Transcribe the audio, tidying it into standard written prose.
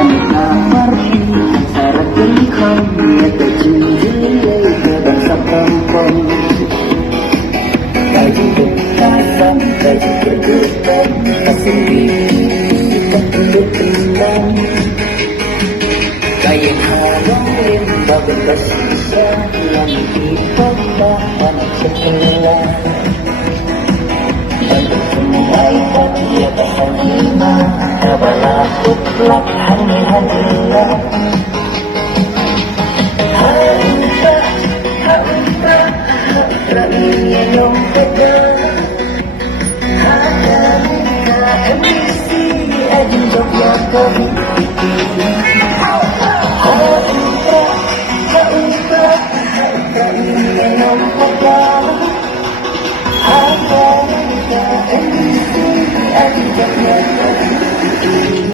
Aneka party Sarap gelikham Nyata cinjilai Gadang sapampam Kaji berkasam Kaji bergetar Kasih tak berkendang Kaya harum Babel bersisa Yang dipotah Panas setelah Dan bersenaikan Ia pasang lima Kabalah utlak Hani-hanilah Haruka Haruka Haruka Minum pedas Haruka Emisi Ajin Jogja Haruka Haruka Haruka Minum pedas Haruka Emisi Ajin Jogja